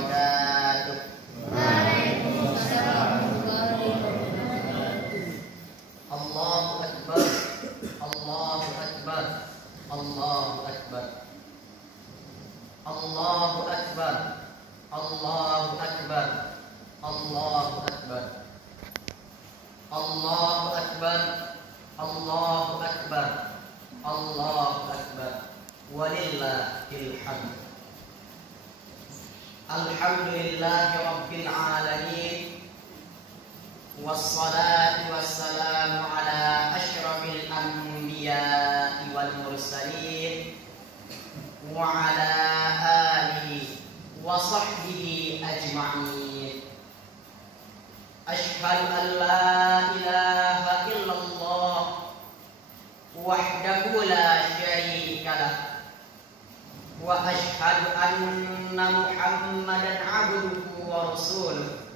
wabarakatuh. Waalaikumsalam warahmatullahi wabarakatuh. Allahu Akbar, Allahu Akbar, Allahu Akbar, Allahu Akbar, Allahu Akbar, Allahu Akbar, Allahu Akbar, Allahu Akbar, Allahu Akbar, walillahil hamd. Alhamdulillahi rabbil alamin, wassalatu wassalamu ala asyrafil anbiya'i wal mursalin wa ala alihi wa sahbihi ajma'in. Ashhadu an la ilaha illallah wahdahu la syarika lah wa ashhadu anna Muhammadan abduhu wa rasuluh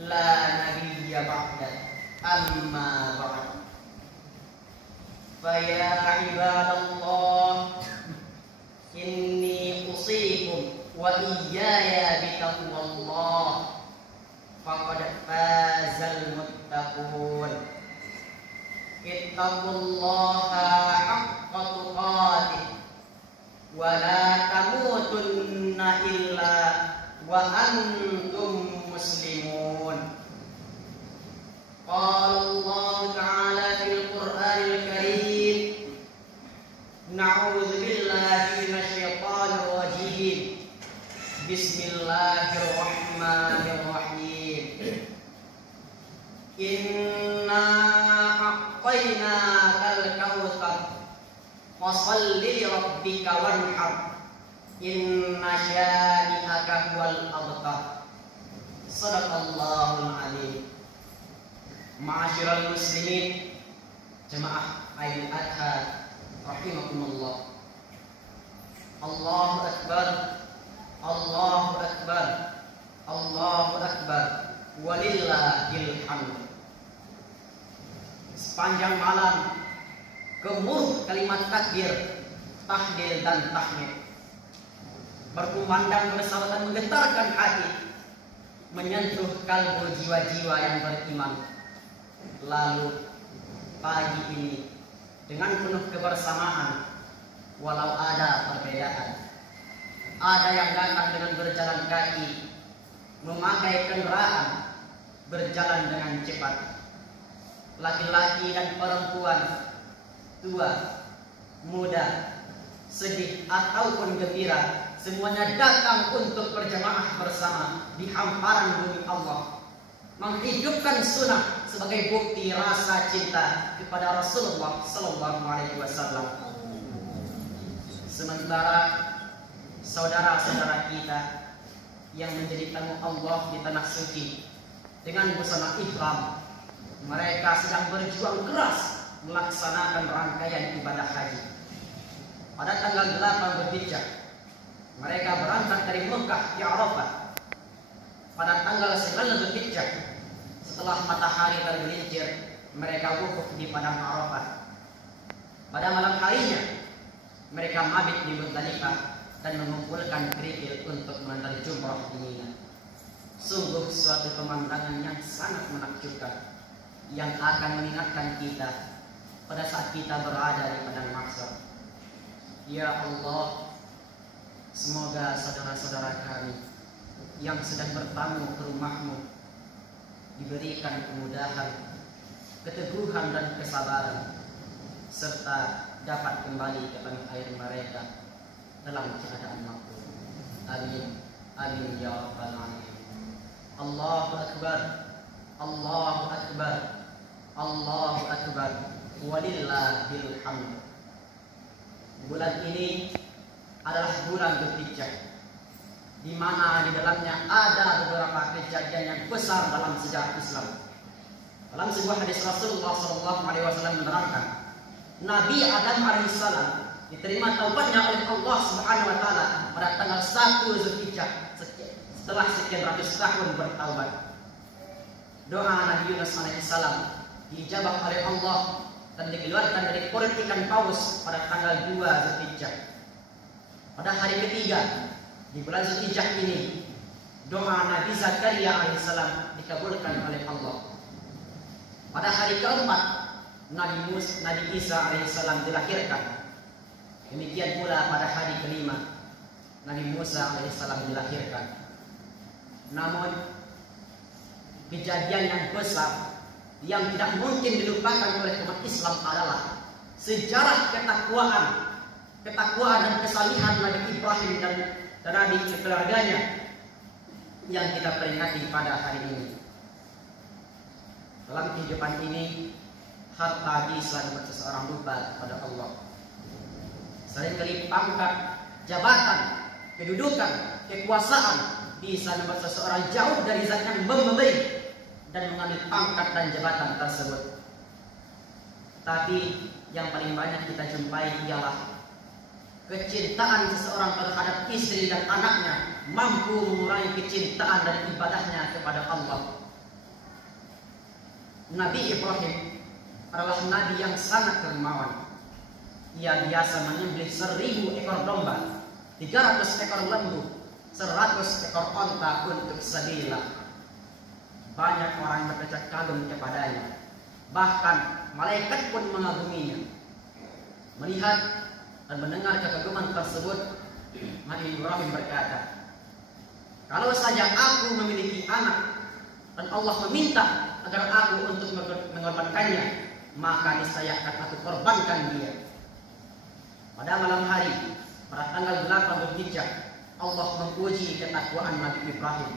la nabiyya ba'da, amma ba'd. Fa ya ibadallah, inni usikum wa iyaya bitaqwallah, faqad fazal muttaqun. Ittaqullaha haqqa tuqatih wa la tamutunna illa wa antum muslimun. Qala Allah Ta'ala fil Qur'anil Karim, na'udzu billahi minasy syaithanir rajim. Bismillahirrahmanirrahim. Inna a'tainakal kautsar fasholli rabbika wanhar, inna syani'aka huwal abtar. Shadaqallahul alim. Ma'asyiral muslimin, jemaah Aidil Adha rahimakumullah. Allahu Akbar, Allahu Akbar, Allahu Akbar, walillahil hamd. Sepanjang malam gemuruh kalimat takbir, tahlil dan tahmid berkumandang bersama dan menggetarkan hati, menyentuh kalbu jiwa-jiwa yang beriman. Lalu pagi ini dengan penuh kebersamaan, walau ada perbedaan, ada yang datang dengan berjalan kaki, memakai kendaraan, berjalan dengan cepat, laki-laki dan perempuan, tua, muda, sedih ataupun gembira, semuanya datang untuk berjamaah bersama di hamparan bumi Allah, menghidupkan sunnah sebagai bukti rasa cinta kepada Rasulullah Sallallahu Alaihi Wasallam. Sementara saudara-saudara kita yang menjadi tamu Allah di tanah suci dengan busana ihram, mereka sedang berjuang keras melaksanakan rangkaian ibadah haji. Pada tanggal 8 Dzulhijjah, mereka berangkat dari Mekah di Arafah. Pada tanggal 9 Dzulhijjah, setelah matahari tergelincir, mereka wukuf di padang Arafah. Pada malam harinya, mereka mabit di Muzdalifah dan mengumpulkan kerikil untuk menanti jumrah di Mina. Sungguh suatu pemandangan yang sangat menakjubkan, yang akan mengingatkan kita pada saat kita berada di padang mahsyar. Ya Allah, semoga saudara-saudara kami yang sedang bertamu ke rumah-Mu diberikan kemudahan, keteguhan dan kesabaran, serta dapat kembali ke tanah air mereka dalam keadaan makmur. Amin, amin ya rabbal alamin. Allahu Akbar, Allahu Akbar, Allahu Akbar, walillahil hamd. Bulan ini adalah bulan Dzulhijjah, di mana di dalamnya ada beberapa kejadian yang besar dalam sejarah Islam. Dalam sebuah hadis Rasulullah SAW menerangkan, Nabi Adam alaihissalam diterima taubatnya oleh Allah Subhanahu wa taala pada tanggal 1 Dzulhijjah setelah sekian ratus tahun bertaubat. Doa Nabi Yunus alaihissalam diijabah oleh Allah dan dikeluarkan dari perut ikan paus pada tanggal 2 Dzulhijjah. Pada hari ketiga di bulan Dzulhijjah ini, doa Nabi Zakaria alaihissalam dikabulkan oleh Allah. Pada hari keempat Nabi Isa alaihissalam dilahirkan. Demikian pula pada hari kelima Nabi Musa alaihissalam dilahirkan. Namun kejadian yang besar yang tidak mungkin dilupakan oleh umat Islam adalah sejarah ketakwaan dan kesalihan Nabi Ibrahim dan Nabi keluarganya yang kita peringati pada hari ini. Dalam kehidupan ini, harta bisa membuat seseorang lupa kepada Allah. Seringkali pangkat, jabatan, kedudukan, kekuasaan bisa membuat seseorang jauh dari zat yang memberi dan mengambil pangkat dan jabatan tersebut. Tapi yang paling banyak kita jumpai ialah kecintaan seseorang terhadap istri dan anaknya mampu mengurangi kecintaan dan ibadahnya kepada Allah. Nabi Ibrahim adalah nabi yang sangat dermawan. Ia biasa menyembelih 1000 ekor domba, 300 ekor lembu, 100 ekor onta untuk sabilillah. Banyak orang yang berdecak kagum kepadanya. Bahkan malaikat pun mengaguminya. Melihat dan mendengar kekaguman tersebut, Nabi Ibrahim berkata, kalau saja aku memiliki anak dan Allah meminta agar aku untuk mengorbankannya, maka niscaya akan aku korbankan dia. Pada malam hari, pada tanggal 8 Dzulhijjah, Allah menguji ketakwaan Nabi Ibrahim.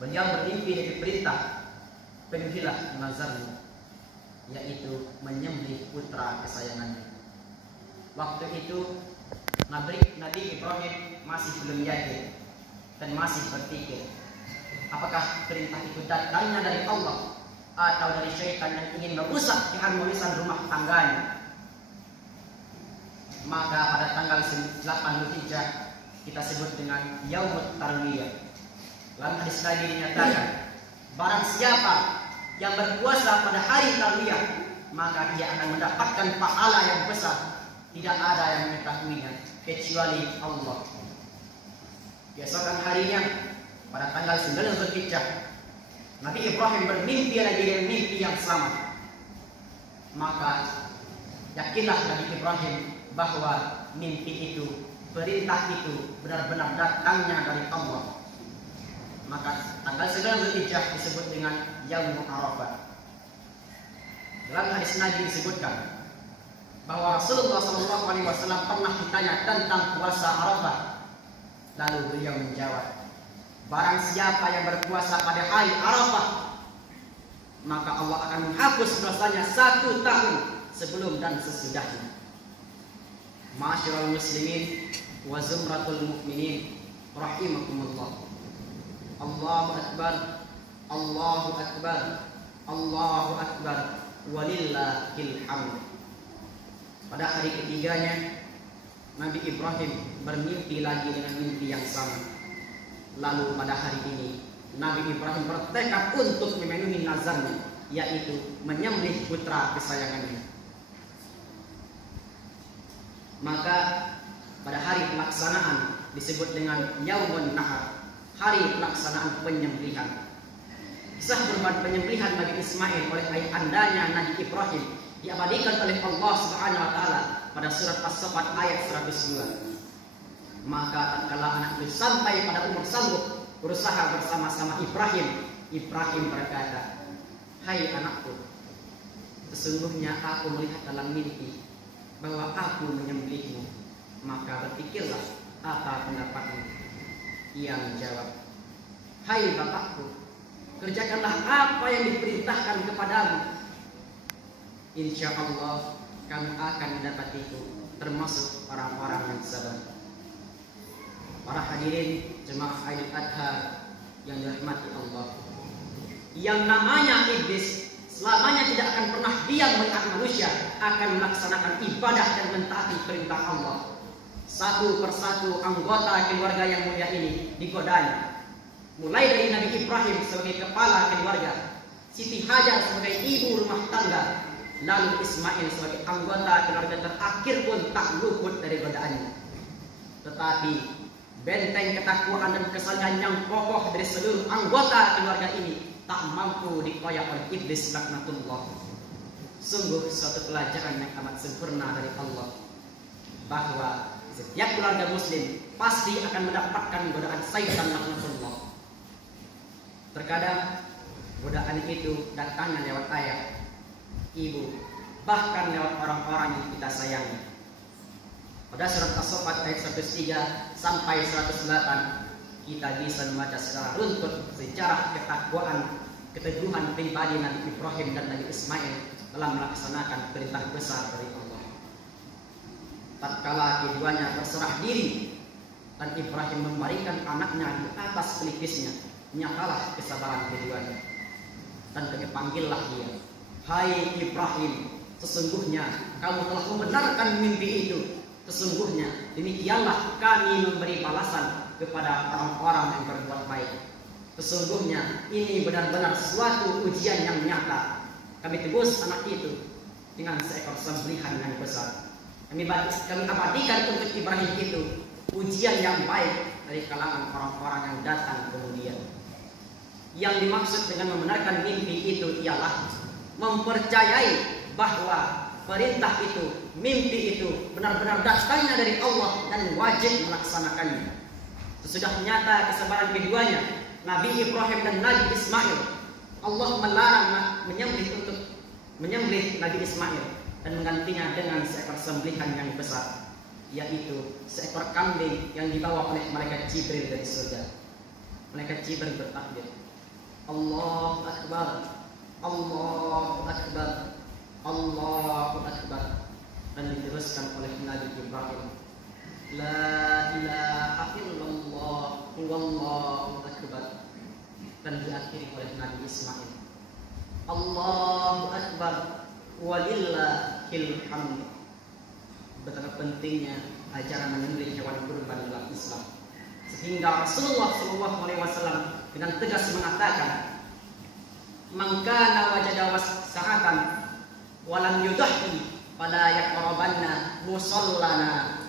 Beliau bermimpi diperintah, penuhilah nazarmu, yaitu menyembelih putra kesayangannya. Waktu itu Nabi Ibrahim masih belum yakin dan masih berpikir, apakah perintah itu datangnya dari Allah atau dari syaitan yang ingin merusak keharmonisan rumah tangganya. Maka pada tanggal 8 Dzulhijjah kita sebut dengan Yaumut Tarwiyah. Dalam hadis tadi dinyatakan, barang siapa yang berpuasa pada hari Tarwiyah, maka dia akan mendapatkan pahala yang besar. Tidak ada yang mengetahuinya kecuali Allah. Keesokan harinya pada tanggal 9 Dzulhijjah, Nabi Ibrahim bermimpi lagi dengan mimpi yang sama. Maka yakinlah Nabi Ibrahim bahwa mimpi itu, perintah itu benar-benar datangnya dari Allah. Maka tanggal 9 Dzulhijjah disebut dengan Yaumul Arafah. Dalam hadis Nabi disebutkan bahwa Rasulullah SAW pernah ditanya tentang puasa Arafah. Lalu beliau menjawab, barang siapa yang berpuasa pada hari Arafah, maka Allah akan menghapus dosanya 1 tahun sebelum dan sesudahnya. Ma'asyiral muslimin wa zumratul mu'minin rahimakumullah. Allahu akbar, Allahu akbar, Allahu akbar, walillahil hamd. Pada hari ketiganya, Nabi Ibrahim bermimpi lagi dengan mimpi yang sama. Lalu pada hari ini, Nabi Ibrahim bertekad untuk memenuhi nazarnya, yaitu menyembelih putra kesayangannya. Maka pada hari pelaksanaan disebut dengan Yaumun Nahar, hari pelaksanaan penyembelihan. Kisah kurban penyembelihan Nabi Ismail oleh ayahndanya Nabi Ibrahim diabadikan oleh Allah Subhanahu wa taala pada surat As-Saffat ayat 102. Maka tatkala anak itu sampai pada umur sanggup berusaha bersama-sama Ibrahim, Ibrahim berkata, "Hai anakku, sesungguhnya aku melihat dalam mimpi bahwa aku menyembelihmu, maka berpikirlah apa pendapatmu." Ia menjawab, "Hai bapakku, kerjakanlah apa yang diperintahkan kepadamu. Insya Allah kamu akan mendapatiku termasuk orang-orang yang sabar." Para hadirin jemaah Idul Adha yang dirahmati Allah, yang namanya iblis selamanya tidak akan pernah diam melihat manusia akan melaksanakan ibadah dan mentaati perintah Allah. Satu persatu anggota keluarga yang mulia ini digodanya, mulai dari Nabi Ibrahim sebagai kepala keluarga, Siti Hajar sebagai ibu rumah tangga, lalu Ismail sebagai anggota keluarga terakhir pun tak luput dari godaannya. Tetapi Benteng ketakwaan dan kesalahan yang kokoh dari seluruh anggota keluarga ini tak mampu dikoyak oleh iblis laknatullah. Sungguh suatu pelajaran yang amat sempurna dari Allah, bahwa setiap keluarga muslim pasti akan mendapatkan godaan syaitan laknatullah. Terkadang godaan itu datangnya lewat ayah, ibu, bahkan lewat orang-orang yang kita sayangi. Pada surat As-Saffat ayat 103 sampai 108 kita bisa membaca secara runtut sejarah ketakwaan, keteguhan pribadi Nabi Ibrahim dan Nabi Ismail dalam melaksanakan perintah besar dari Allah. Tatkala keduanya berserah diri dan Ibrahim memberikan anaknya di atas pelipisnya, nyatalah kesabaran keduanya. Dan dipanggillah dia, "Hai Ibrahim, sesungguhnya kamu telah membenarkan mimpi itu. Sesungguhnya demikianlah kami memberi balasan kepada orang-orang yang berbuat baik. Sesungguhnya ini benar-benar suatu ujian yang nyata. Kami tebus anak itu dengan seekor sembelihan yang besar. Kami abadikan untuk Ibrahim itu ujian yang baik dari kalangan orang-orang yang datang kemudian." Yang dimaksud dengan membenarkan mimpi itu ialah mempercayai bahwa perintah itu, mimpi itu benar-benar datangnya dari Allah dan wajib melaksanakannya. Sesudah nyata kesabaran keduanya, Nabi Ibrahim dan Nabi Ismail, Allah melarang menyembelih Nabi Ismail dan menggantinya dengan seekor sembelihan yang besar, yaitu seekor kambing yang dibawa oleh malaikat Jibril dari surga. Malaikat Jibril bertakbir, Allahu Akbar, Allahu Akbar, Allahu Akbar, dan diteruskan oleh Nabi Ibrahim, La ilaha illallah wallahu akbar, dan diakhiri oleh Nabi Ismail, Allahu Akbar walillahil hamd. Betapa pentingnya ajaran menyembelih hewan kurban dalam Islam, sehingga Rasulullah SAW dengan tegas mengatakan, "Man kana wajada wasa'atan walam yudahi fala yaqrabanna musallana."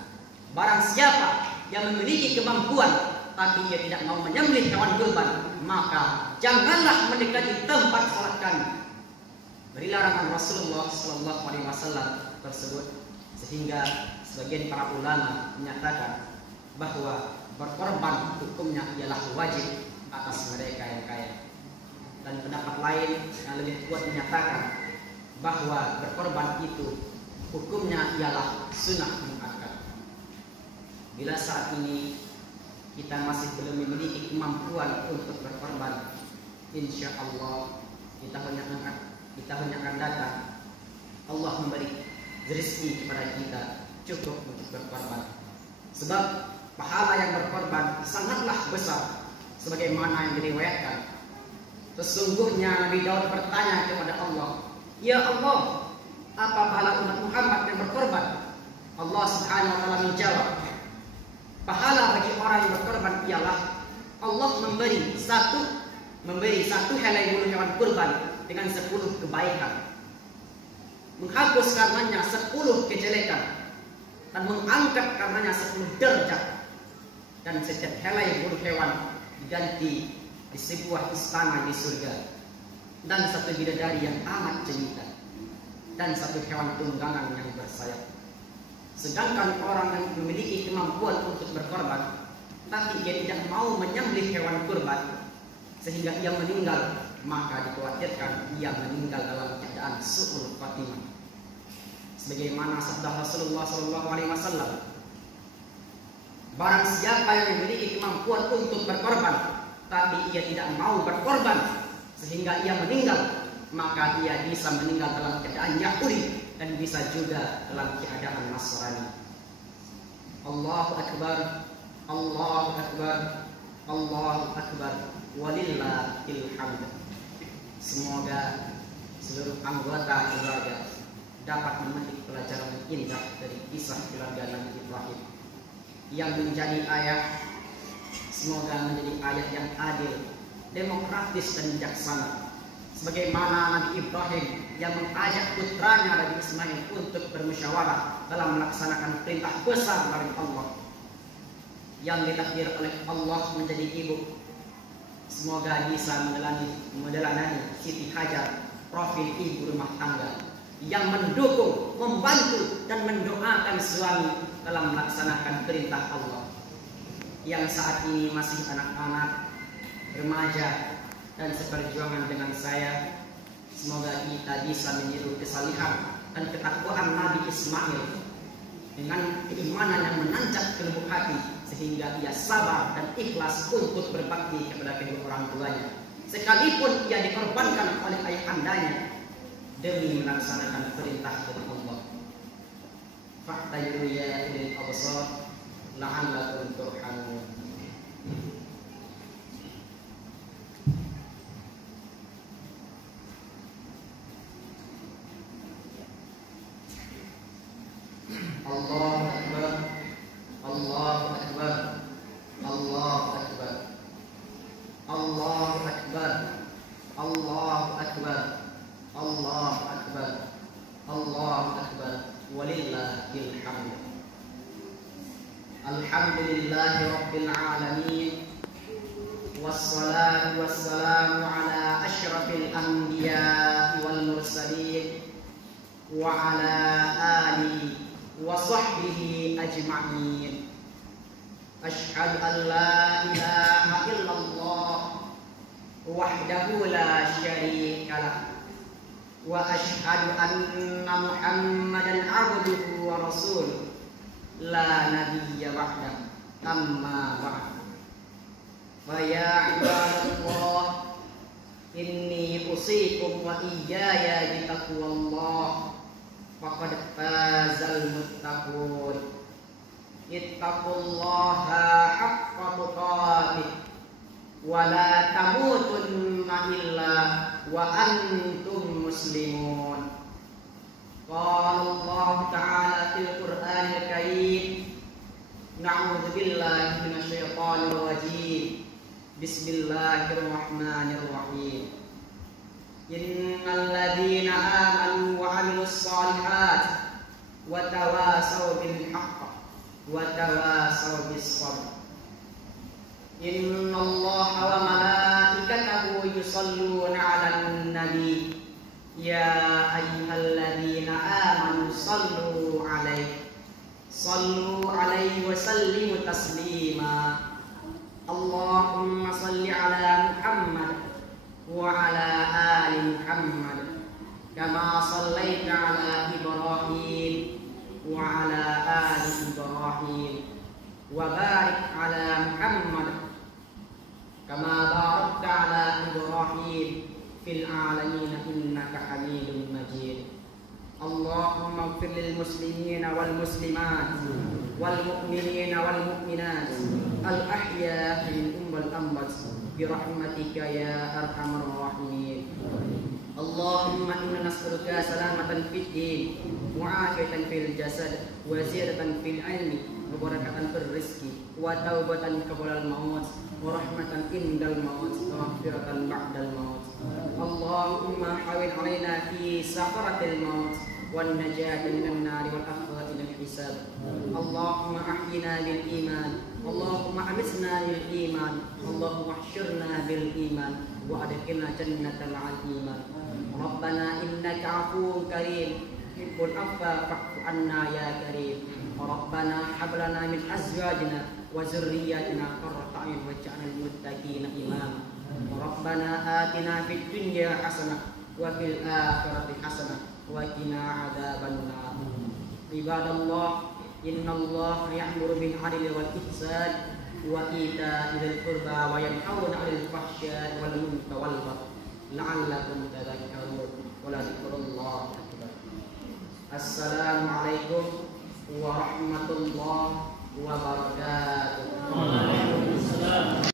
Barang siapa yang memiliki kemampuan tapi ia tidak mau menyembelih hewan kurban, maka janganlah mendekati tempat salat kami. Dari larangan Rasulullah SAW tersebut, sehingga sebagian para ulama menyatakan bahwa berkorban hukumnya ialah wajib atas mereka yang kaya. Dan pendapat lain yang lebih kuat menyatakan bahwa berkorban itu hukumnya ialah sunnah muakkad. Bila saat ini kita masih belum memiliki kemampuan untuk berkorban, insya Allah kita hanya akan datang Allah memberi rezeki kepada kita cukup untuk berkorban. Sebab pahala yang berkorban sangatlah besar, sebagaimana yang diriwayatkan. Sesungguhnya Nabi Daud bertanya kepada Allah, "Ya Allah, apa pahala umat Muhammad yang berkorban?" Allah Subhanahu wa taala menjawab, pahala bagi orang yang berkorban ialah Allah memberi satu helai bulu hewan kurban dengan 10 kebaikan, menghapus karenanya 10 kejelekan, dan mengangkat karenanya 10 derajat. Dan setiap helai bulu hewan diganti di sebuah istana di surga, dan satu bidadari yang amat jelita, dan satu hewan tunggangan yang bersayap. Sedangkan orang yang memiliki kemampuan untuk berkorban tapi ia tidak mau menyembelih hewan kurban sehingga ia meninggal, maka dikhawatirkan ia meninggal dalam keadaan su'ul khatimah. Sebagaimana sabda Rasulullah SAW, barang siapa yang memiliki kemampuan untuk berkorban tapi ia tidak mau berkorban sehingga ia meninggal, maka ia bisa meninggal dalam keadaan Yahudi dan bisa juga dalam keadaan Nasrani. Allahu Akbar, Allahu Akbar, Allahu Akbar, walillahil hamd. Semoga seluruh anggota keluarga dapat memetik pelajaran indah dari kisah keluarga Nabi Ibrahim yang menjadi ayat. Semoga menjadi ayat yang adil, demokratis dan bijaksana, sebagaimana Nabi Ibrahim yang mengajak putranya Nabi Ismail untuk bermusyawarah dalam melaksanakan perintah besar dari Allah. yang ditakdir oleh Allah menjadi ibu. Semoga bisa meneladani Siti Hajar, profil ibu rumah tangga yang mendukung, membantu dan mendoakan suami dalam melaksanakan perintah Allah. Yang saat ini masih anak-anak, remaja dan seperjuangan dengan saya, semoga kita bisa meniru kesalihan dan ketakwaan Nabi Ismail dengan keimanan yang menancap ke lubuk hati, sehingga ia sabar dan ikhlas untuk berbakti kepada kedua orang tuanya, sekalipun ia dikorbankan oleh ayahandanya demi melaksanakan perintah dari Allah. Fa'tabiru ya ulil absar la'allakum turhamun. Allahu Akbar, Allahu Akbar, Allahu Akbar, Allahu Akbar, Allahu Akbar, Allahu Akbar, Allahu Akbar, walillahil hamd. Alhamdulillahi rabbil alamin, wassalatu wassalamu ala asyrafil anbiya'i wal mursalin wa ala alihi wa sahbihi ajma'in. Asyhadu an la ilaha illallah wahdahu la syarika lah, wa asyhadu anna Muhammadan abduhu wa rasuluh la nabiyya ba'da, amma ba'd. Fa ya ibadallah, inni usikum wa iyaya bi taqwallah, faqad fazal muttaqun. Ittaqullaha haqqa tuqatih wa la tamutunna illa wa antum muslimun. Qala Allah Ta'ala fil Qur'anil Karim, na'udzu billahi minasy syaithanir rajim. Bismillahirrahmanirrahim. Innal ladzina amanu wa 'amilus shalihat wa tawasaw bil haqq wa tawasaw bis sabr. Innallaha wa malaikatahu yusholluna 'alan nabi. Ya ayyuhalladzina amanu sallu 'alaihi wa sallimu taslima. Allahumma salli 'ala Muhammad wa 'ala ali Muhammad kama shallaita 'ala Ibrahim wa 'ala ali Ibrahim wa barik 'ala Muhammad kama barakta 'ala Ibrahim fil alamin innaka Hamidum Majid. Allahumma ighfir lil muslimina wal muslimat wal mu'minina wal mu'minat al ahya'i minhum wal amwat bi rahmatika ya arhamar rahimin. Allahumma inna nas'aluka salamatan fid din wa afiyatan fil jasad wa ziyadatan fil ilmi wa barakatan fil rizqi wa taubatan qabla al maut wa rahmatan indal maut wa maghfiratan ba'dal maut. Allahumma hawil alaina fi sakaratil maut wan najata minan nar wal afwati min hisab. Allahumma ahyina bil iman, Allahumma amisna bil iman, Allahumma ihsyurna bil iman wa adkhilna jannatal iman. Rabbana innaka afuwwun karim tuhibbul afwa fa'fu anna ya karim. Rabbana hab lana min azwajina wa dzurriyyatina qurrata a'yun waj'alna lil muttaqina imama. Rabbana atina fid dunya hasanah wa fil akhirati hasanah wa qina adzabannar. Ibadallah, innallaha ya'muru bil 'adli wal ihsan wa ita'i dzil qurba wa yanhauna 'anil fahsya'i wal munkari wal baghi la'allakum tadhakkarun. Wa la dzikrullahi akbar. Assalamualaikum warahmatullahi wabarakatuh. Waalaikumsalam.